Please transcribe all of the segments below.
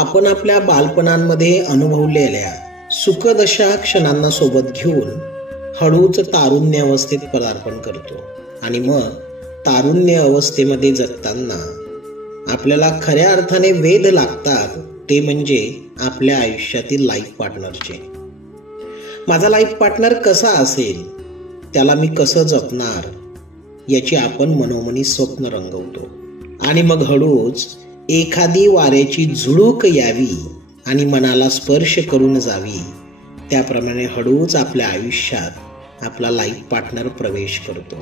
आपण आपल्या बालपणामध्ये अनुभवलेल्या सुखदशा क्षणांना सोबत घेऊन हळूच तारुण्य अवस्थेत पदार्पण करतो आणि मग तारुण्य अवस्थेमध्ये जगताना आपल्याला खऱ्या अर्थाने वेध लागतात ते म्हणजे आपल्या आयुष्यातील लाईफ पार्टनरचे. माझा लाईफ पार्टनर कसा असेल, त्याला मी कसं जपणार याची आपण मनोमनी स्वप्न रंगवतो आणि मग हळूच एखादी वाऱ्याची झुळूक यावी आणि मनाला स्पर्श करून जावी, त्याप्रमाणे हळूच आपल्या आयुष्यात आपला लाईफ पार्टनर प्रवेश करतो.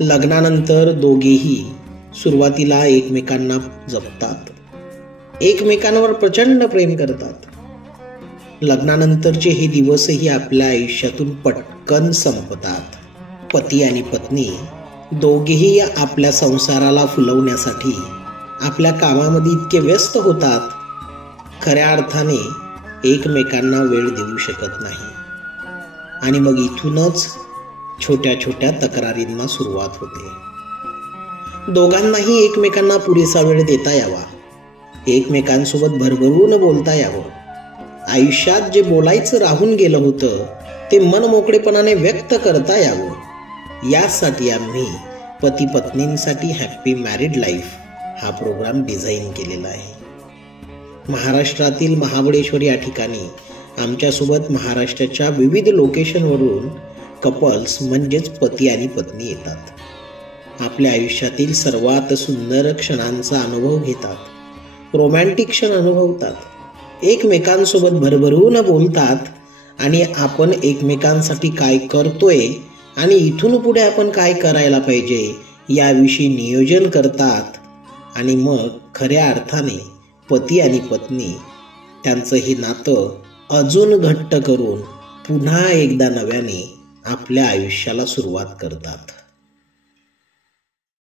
लग्नानंतर दोघेही सुरुवातीला एकमेकांना जपतात, एकमेकांवर प्रचंड प्रेम करतात. लग्नानंतरचे हे दिवसही आपल्या आयुष्यातून पटकन संपतात. पती आणि पत्नी दोघेही आपल्या संसाराला फुलवण्यासाठी आपल्या कामामध्ये इतके व्यस्त होतात, खऱ्या अर्थाने एकमेकांना वेळ देऊ शकत नाही. आणि मग इथूनच छोट्या छोट्या तक्रारींना सुरुवात होते. दोघांनाही एकमेकांना पुरेसा वेळ देता यावा, एकमेकांसोबत भरभरून बोलता यावं, आयुष्यात जे बोलायचं राहून गेलं होतं ते मन मोकळेपणाने व्यक्त करता यावं, यासाठी आम्ही पती पत्नींसाठी हॅपी मॅरिड लाईफ हा प्रोग्राम डिझाईन केलेला आहे. महाराष्ट्रातील महाबळेश्वर या ठिकाणी आमच्यासोबत महाराष्ट्राच्या विविध लोकेशनवरून कपल्स म्हणजेच पती आणि पत्नी येतात. आपल्या आयुष्यातील सर्वात सुंदर क्षणांचा अनुभव घेतात, रोमॅन्टिक क्षण अनुभवतात, एकमेकांसोबत भरभरून बोलतात आणि आपण एकमेकांसाठी काय करतोय आणि इथून पुढे आपण काय करायला पाहिजे याविषयी नियोजन करतात. आणि मग खऱ्या अर्थाने पती आणि पत्नी त्यांचं हे नातं अजून घट्ट करून पुन्हा एकदा नव्याने आपल्या आयुष्याला सुरुवात करतात.